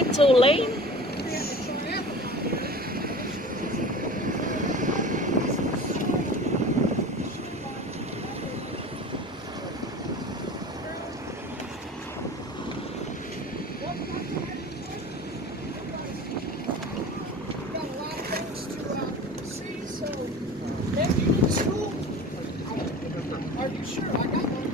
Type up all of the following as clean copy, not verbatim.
only 2 lanes? Are you sure? I got one.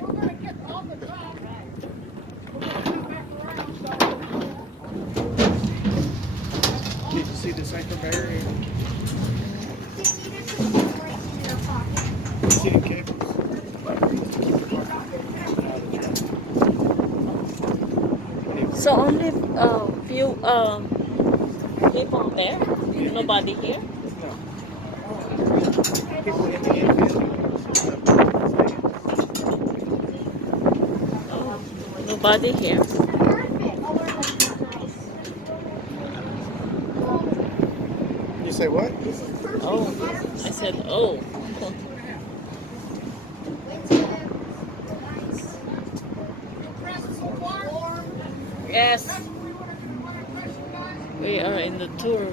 We're going to get on the top. We're going to come back around. Did you see the cipher barrier? See the cables? So only few people there? Nobody here? No. People in the infield. Oh, nobody here. You say what? Oh, I said, oh. Yes, we are in the tour.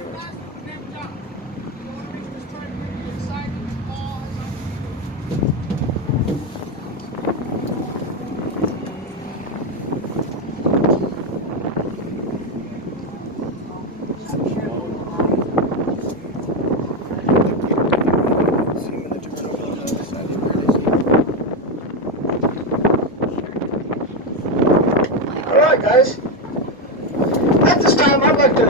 All right, guys. At this time, I'd like to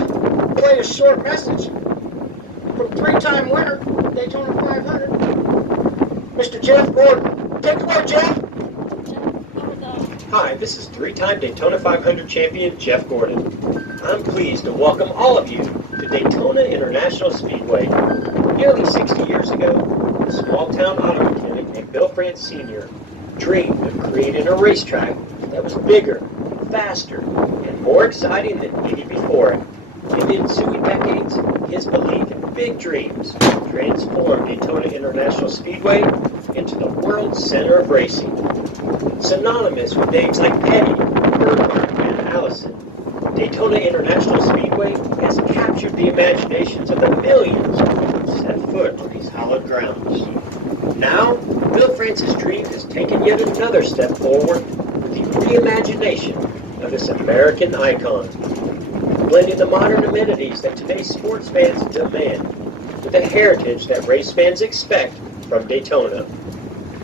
play a short message from three-time winner, Daytona 500, Mr. Jeff Gordon. Take it away, Jeff. Hi, this is three-time Daytona 500 champion Jeff Gordon. I'm pleased to welcome all of you to Daytona International Speedway. Nearly 60 years ago, a small-town auto mechanic named Bill France Sr. dreamed of creating a racetrack that was bigger, faster, and more exciting than any before it. In the ensuing decades, his belief in big dreams transformed Daytona International Speedway into the world's center of racing. Synonymous with names like Petty, Earnhardt, and Allison, Daytona International Speedway has captured the imaginations of the millions who set foot on these hallowed grounds. Now, Bill France's dream has taken yet another step forward with the reimagination of this American icon, blending the modern amenities that today's sports fans demand with the heritage that race fans expect from Daytona.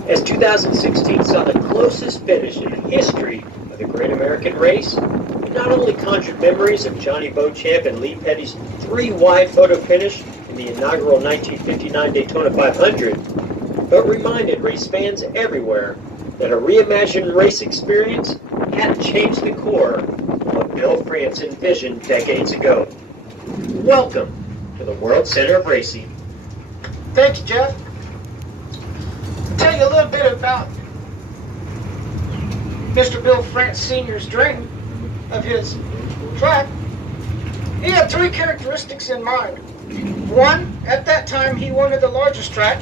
As 2016 saw the closest finish in the history of the Great American Race, it not only conjured memories of Johnny Beauchamp and Lee Petty's three-wide photo finish in the inaugural 1959 Daytona 500, but reminded race fans everywhere that a reimagined race experience hadn't changed the core of what Bill France envisioned decades ago. Welcome to the World Center of Racing. Thank you, Jeff. I'll tell you a little bit about Mr. Bill France Sr.'s dream of his track. He had three characteristics in mind. One, at that time he wanted the largest track.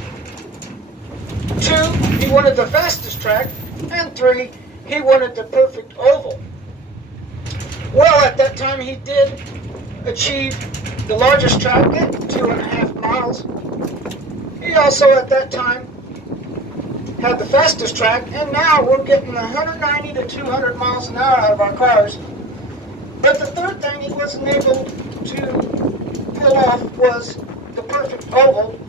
Two, he wanted the fastest track. And three, he wanted the perfect oval. Well, at that time he did achieve the largest track at 2.5 miles. He also at that time had the fastest track, and now we're getting 190 to 200 miles an hour out of our cars. But the third thing he wasn't able to pull off was the perfect oval.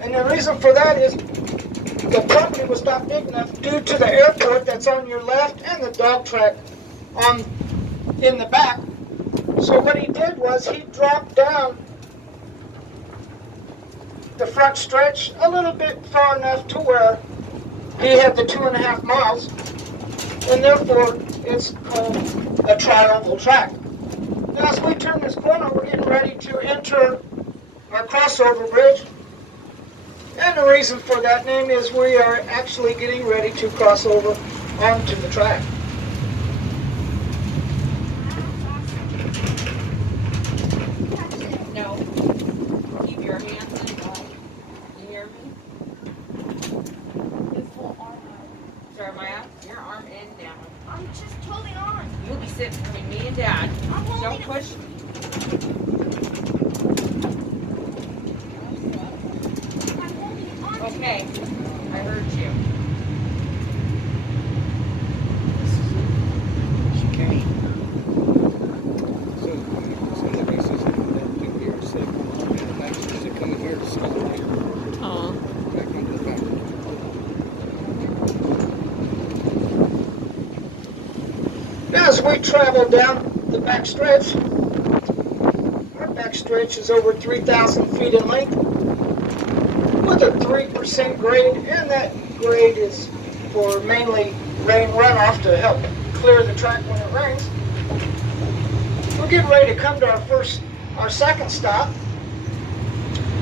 And the reason for that is the property was not big enough due to the airport that's on your left and the dog track in the back. So what he did was he dropped down the front stretch a little bit far enough to where he had the 2.5 miles, and therefore it's called a tri-oval track. Now as we turn this corner, we're getting ready to enter our crossover bridge. And the reason for that name is we are actually getting ready to cross over onto the track. No. Keep your hands in. Don't push. Okay, I heard you. She came. So the races that do here, so like she's coming here to start later. Oh. Back into the back. As we travel down the back stretch, our back stretch is over 3,000 feet in length with a 3% grade, and that grade is for mainly rain runoff to help clear the track when it rains. We're getting ready to come to our second stop.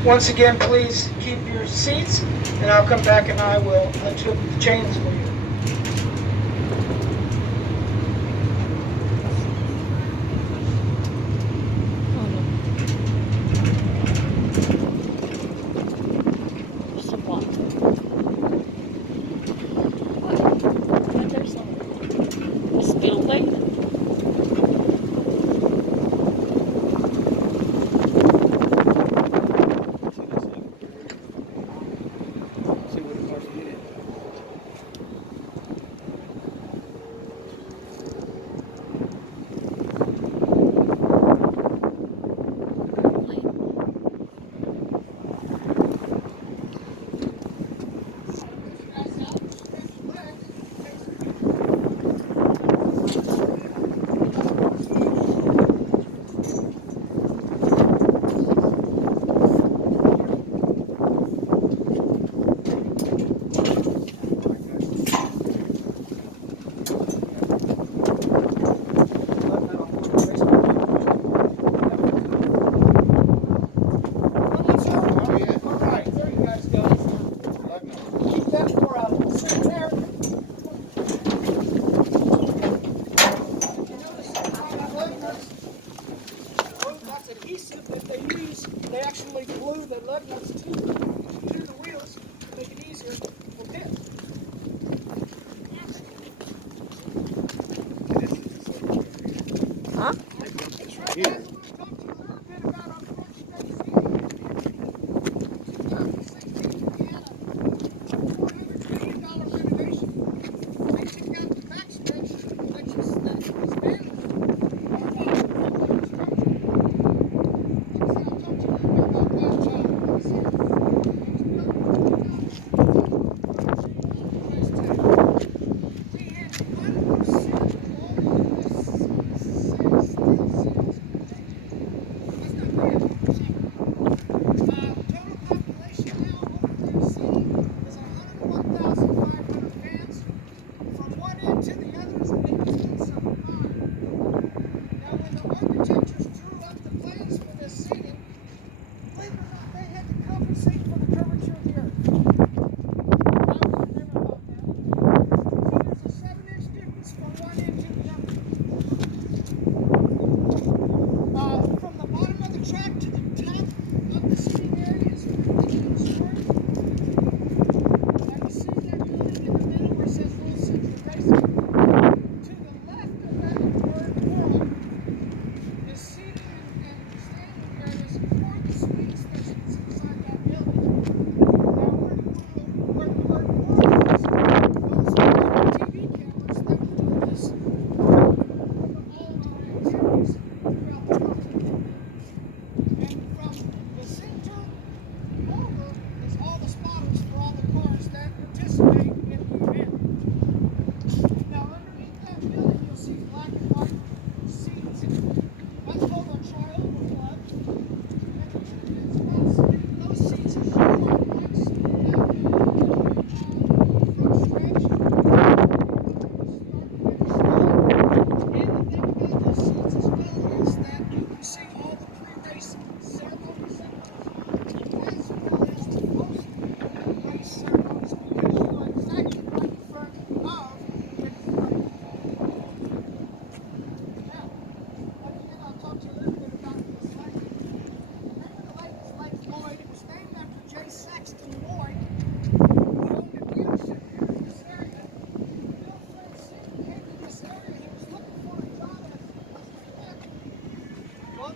Once again, please keep your seats, and I'll come back and I will unhook the chains for you. There's some water. What? There's some spillway. See what the car's needed. Oh, yeah. All right, there you guys go. Keep that for a sit there. That's adhesive that they use. They actually glue the lug nuts to the wheels to make it easier for pit. Huh? That's right, Yeah. guys. I want to talk to you a little bit about our front stretch seat. 2016, we had a $400 million renovation. We took out the back stretch, which is dismantled.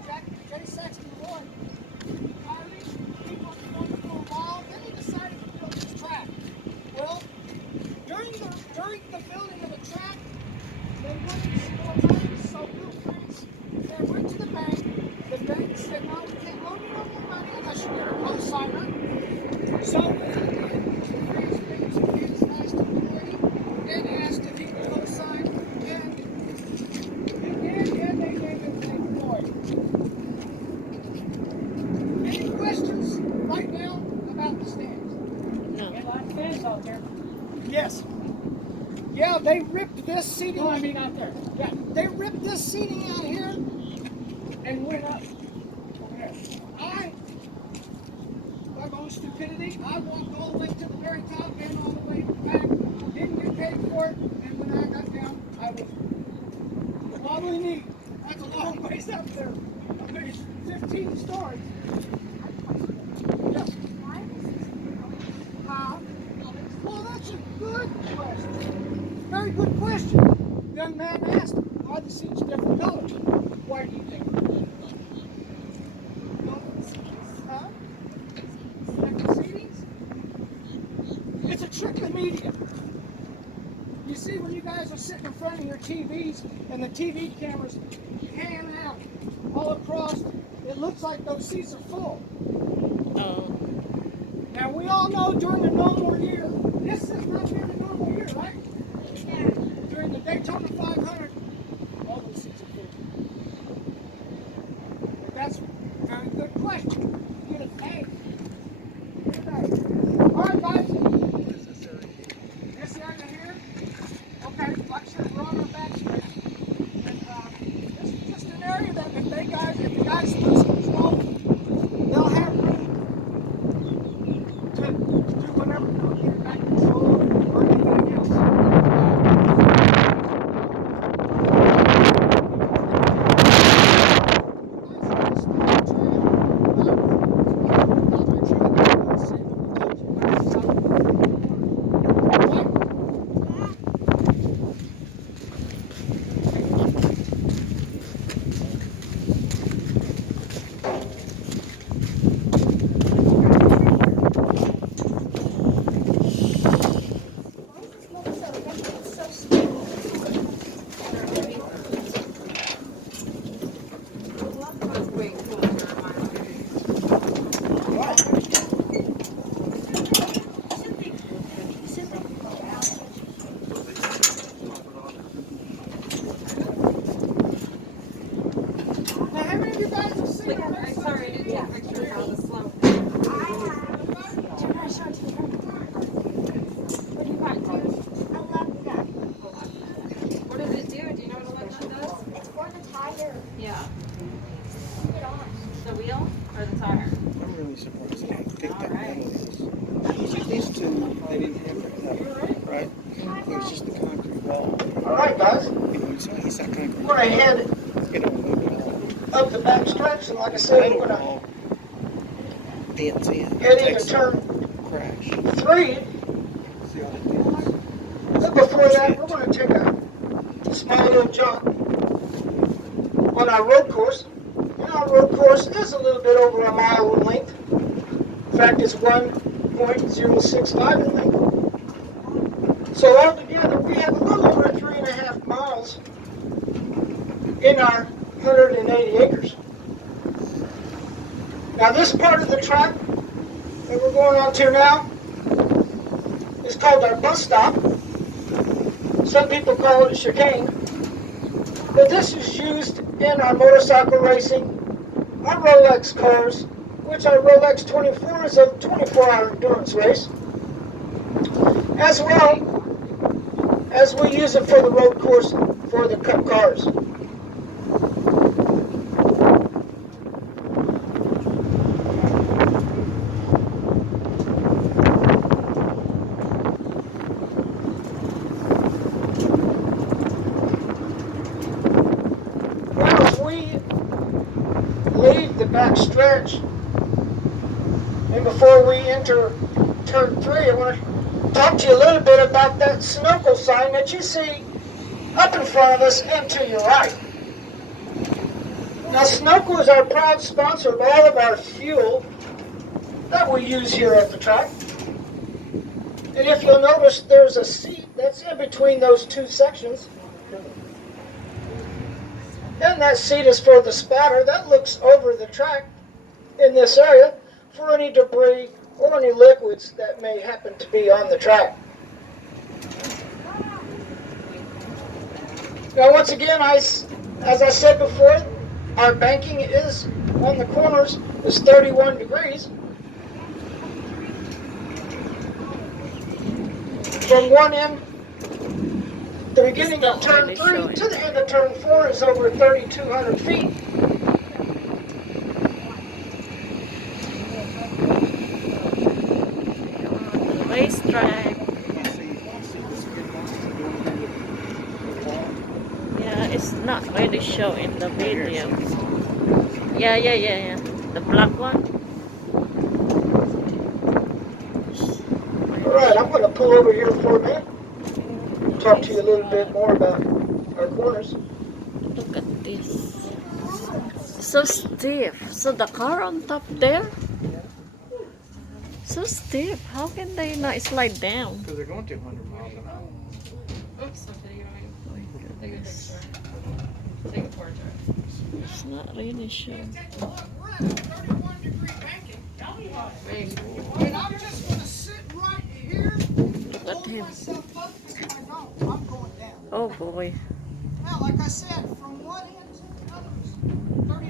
Jay Sexton won. Kyrie, people wanted for a while, then he decided to build this track. Well, during the building of the track, they wanted some more money, so Bill Prince went to the bank. The bank said, no, we can't loan you no more money unless you get a co-signer. So what he did was the Prince made some kids last employee and asked if he could co-sign, and he did, and they gave him the employee. Any questions right now about the stands? No. Got a lot of fans out there. Yes. Yeah, they ripped this seating. No, I mean out there. Yeah, they ripped this seating out here and went up over there. By my own stupidity, I walked all the way to the very top and all the way back. Didn't get paid for it, and when I got down, I was wobbly knee. That's a long ways up there. I mean, 15 stories. Yes. Well, that's a good question. Very good question. Young man asked, why the seats different colors? Why do you think? Huh? Different seatings? It's a trick of media. You see, when you guys are sitting in front of your TVs and the TV cameras pan out all across, it looks like those seats are full. Oh. Now, we all know during the normal year, this is not during the normal year, right? Yeah. During the Daytona 500, all those seats are full. But that's a very good question. Get an A. All right, guys. This area here, okay, like I said, we're on our back stretch. And this is just an area that if the guys lose control, they'll have room to do whatever, get it back control or anything else. Now, how many of you guys have seen our race? Sorry, I didn't take pictures on the slope. What do you want, dude? I love that. What does it do? Do you know what election does? It's for the tire. Yeah. Put it on. The wheel or the tire? I'm really surprised how thick that metal is. These two, they didn't have that metal, right? It was just the concrete wall. All right, guys. You know, it's that concrete We're going to head It don't move at all. up the back stretch, and like I said, Metal we're going wall dents in. to head Takes into turn crash. 3. See all the dents? But before that, we're going to take a small little jump on our road course. And our road course is a little bit over a mile in length. In fact, it's 1.065 in length. So altogether, we have a little over 3.5 miles in our 180 acres. Now, this part of the track that we're going on to now is called our bus stop. Some people call it a chicane. But this is used in our motorcycle racing, our Rolex cars, which our Rolex 24 is a 24-hour endurance race, as well as we use it for the road course for the Cup cars. Now, as we leave the back stretch, and before we enter turn 3, I want to talk to you a little bit about that Snuggle Sign that you see up in front of us and to your right. Now, Snuggle is our proud sponsor of all of our fuel that we use here at the track. And if you'll notice, there's a seat that's in between those two sections. And that seat is for the spotter that looks over the track in this area for any debris or any liquids that may happen to be on the track. Now, once again, as I said before, our banking is on the corners is 31 degrees. From one end, the beginning of turn 3 to the end of turn 4 is over 3,200 feet. Racetrack. Yeah, it's not really shown in the video. Yeah. The black one. Alright, I'm going to pull over here for a minute. Talk to you a little bit more about our corners. Look at this. So stiff. So the car on top there? So stiff. How can they not slide down? Because they're going 200 miles an hour. Oops, I'm videoing. Take a picture. Take a portrait. It's not really shown. We're at 31 degree banking. And I'm just going to sit right here, Look at hold him. myself up, because if I don't, I'm going down. Oh boy. Now, like I said, from one end to the other is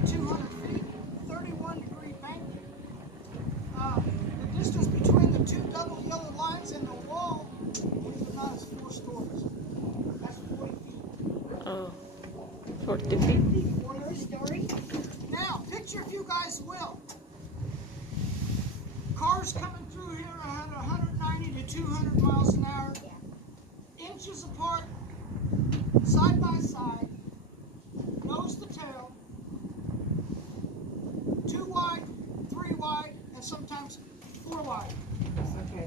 3,200 feet, 31 degree banking. The distance between the two double yellow lines and the wall, believe it or not, is 4 stories. That's 40 feet. Oh. 40 feet. 40 story. Now, picture if you guys will. Cars coming through here at 190 to 200 miles an hour, inches apart, side by side, nose to tail, 2 wide, 3 wide, and sometimes 4 wide.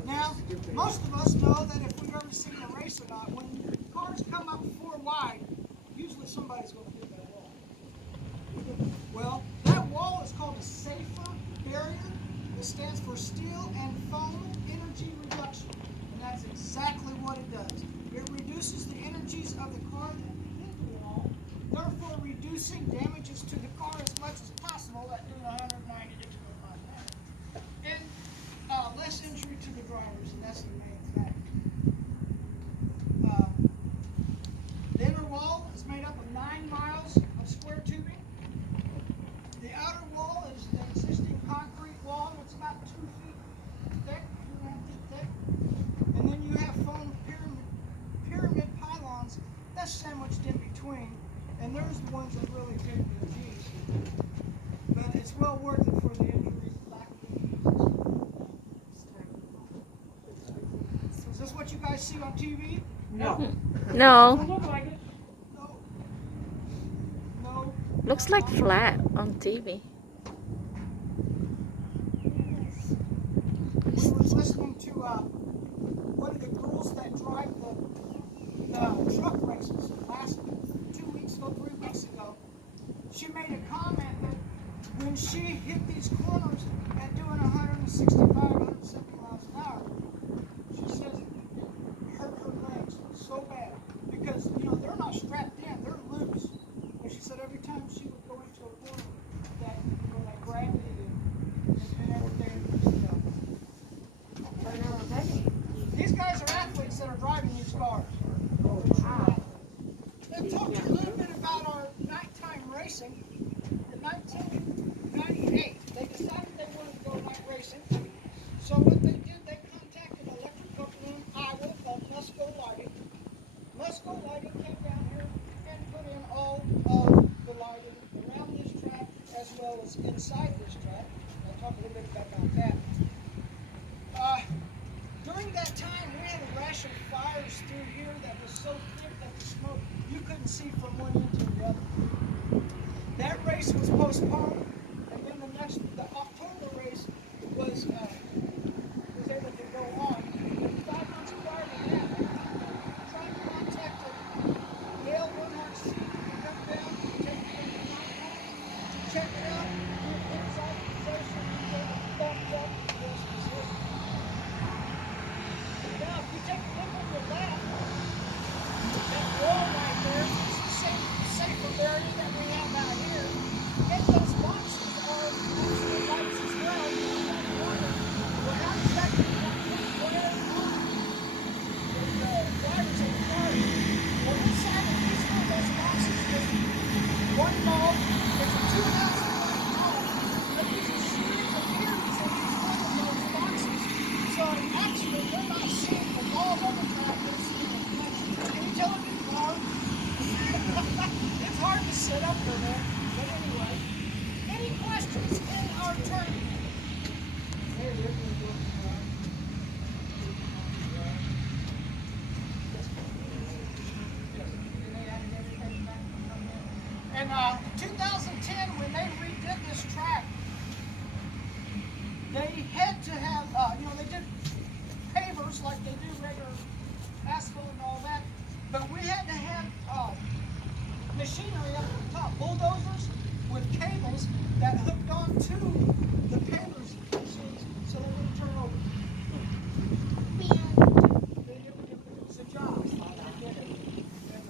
Now, most of us know that if we've ever seen a race or not, when cars come up 4 wide, usually somebody's going to hit that wall. Well, that wall is called a safer barrier. It stands for steel and foam energy reduction. And that's exactly what it does. It reduces the energies of the car that hit the wall, therefore reducing damages to the car as much as possible at doing 190 to 200 miles an hour. And less injury to the drivers, and that's the main fact. The inner wall is made up of 9 miles of square tubing. The outer wall is the existing concrete wall. It's about 2 feet thick, 2.5 feet thick. And then you have foam pyramid pylons that's sandwiched in between. And there's the ones that really take the G's. But it's well worth it for the injuries, lack of injuries. Is this what you guys see on TV? No. No. Look like it. No. No. Looks like flat on TV. We was listening to one of the girls that drive the truck races last 2 weeks ago, 3 weeks ago. She made a comment that when she hit these corners at doing 165, 170 miles an hour, she says it hurt her legs so bad because they're not strapped in, they're loose. And she said every time she would go into a corner, that that gravity and everything. These guys are athletes that are driving these cars. Let's talk to you a little bit about our nighttime racing. In 1998, they decided they wanted to go night racing. So what they did, they contacted an electric company in Iowa called Musco Lighting. Musco Lighting came down here and put in all of the lighting around this track as well as inside this track. I'll talk a little bit about that. During that time, we had a rash of fires through here that was so thick that the smoke, you couldn't see from one end to the other. That race was postponed, and then the October race was able to go on. 5 months prior to that, Trump contacted Dale Earnhardt's seat to come down and take care of the to the paddlers, so they wouldn't turn over. It's a job. I get it. And,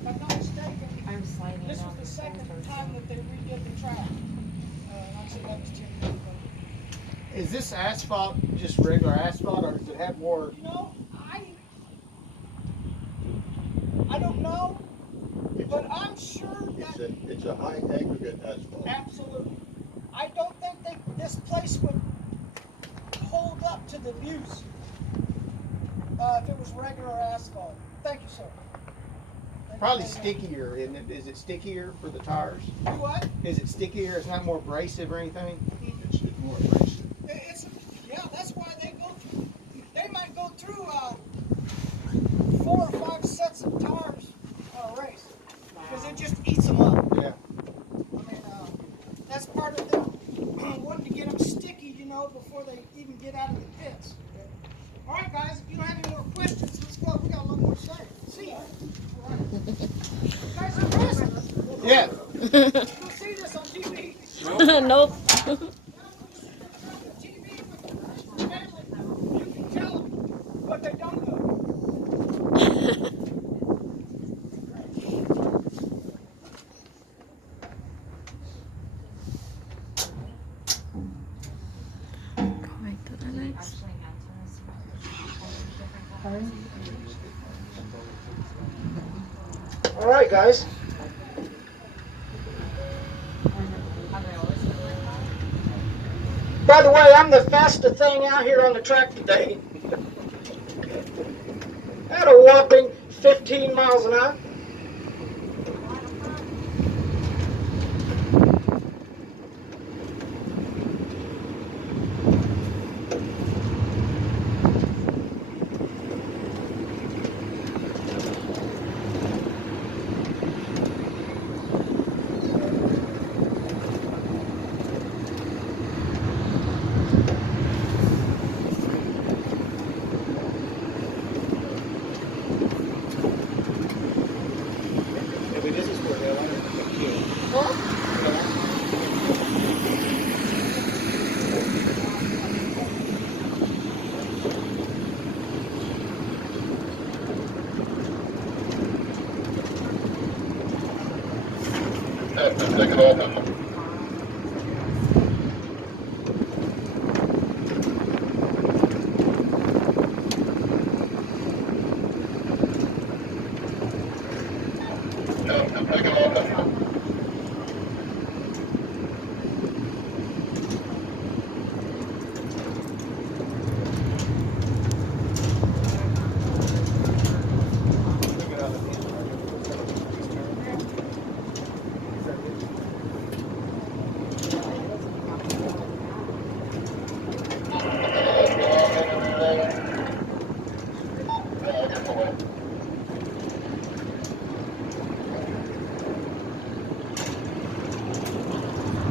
if I'm not mistaken, I'm sliding this down was the the second stairs. time that they redid the track. Like I said, that was 10 years ago. Is this asphalt just regular asphalt, or does it have more? You know, I don't know, but I'm sure that It's a high aggregate asphalt. absolutely. I don't think this place would hold up to the views if it was regular asphalt. Thank you, sir. Thank Probably you very much. stickier, isn't it? Is it stickier for the tires? Do what? Is it stickier? It's not more abrasive or anything? It's more abrasive. Yeah, that's why they might go through 4 or 5 sets of tires on a race because it just eats them up. Yeah. I mean, that's part of the wanting to get them sticky, you know, before they even get out of the pits. All right, guys, if you don't have any more questions, let's go. We got a lot more to say. See ya. All right. You guys are impressive. Yeah. You'll see this on TV. Nope. TV with family, you can tell them what they don't know. Going to the next. All right, guys. By the way, I'm the fastest thing out here on the track today. At a whopping 15 miles an hour. Maybe this is where they'll Take it off. Take it off.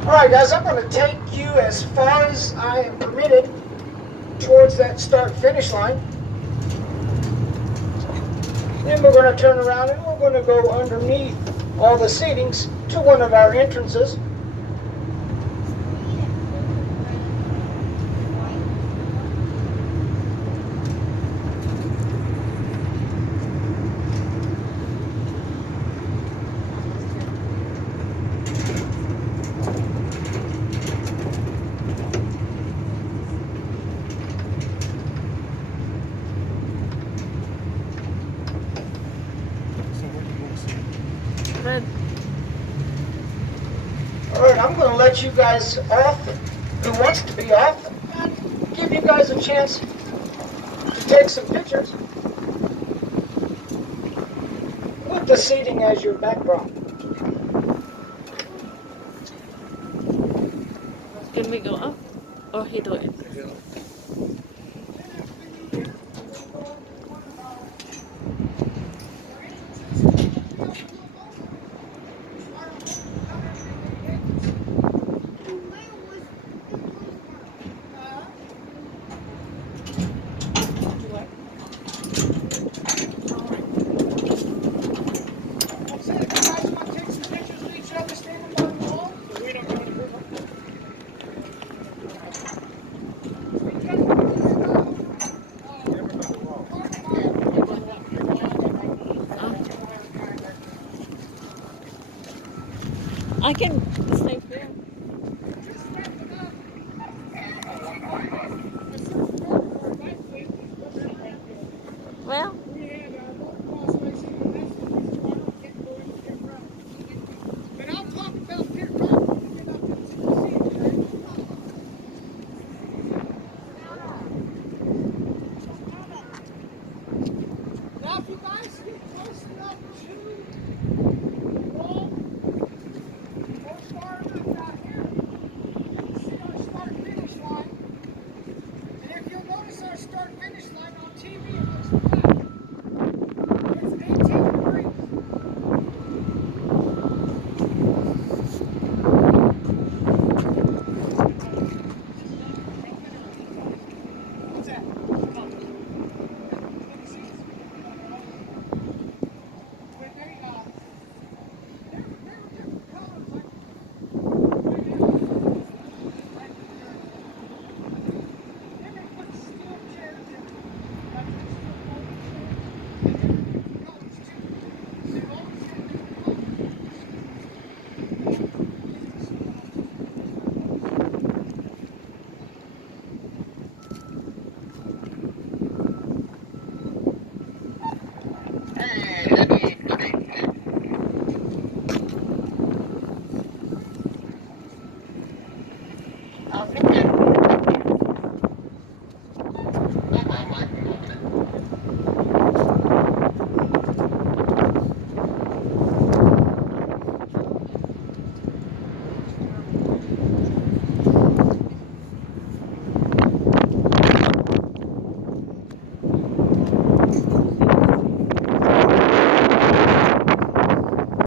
All right, guys, I'm going to take you as far as I am permitted towards that start-finish line. Then we're going to turn around and we're going to go underneath all the seatings to one of our entrances. Red. All right, I'm going to let you guys off, who wants to be off, and give you guys a chance to take some pictures with the seating as your backdrop. Can we go up? Or he do it? I can stay here.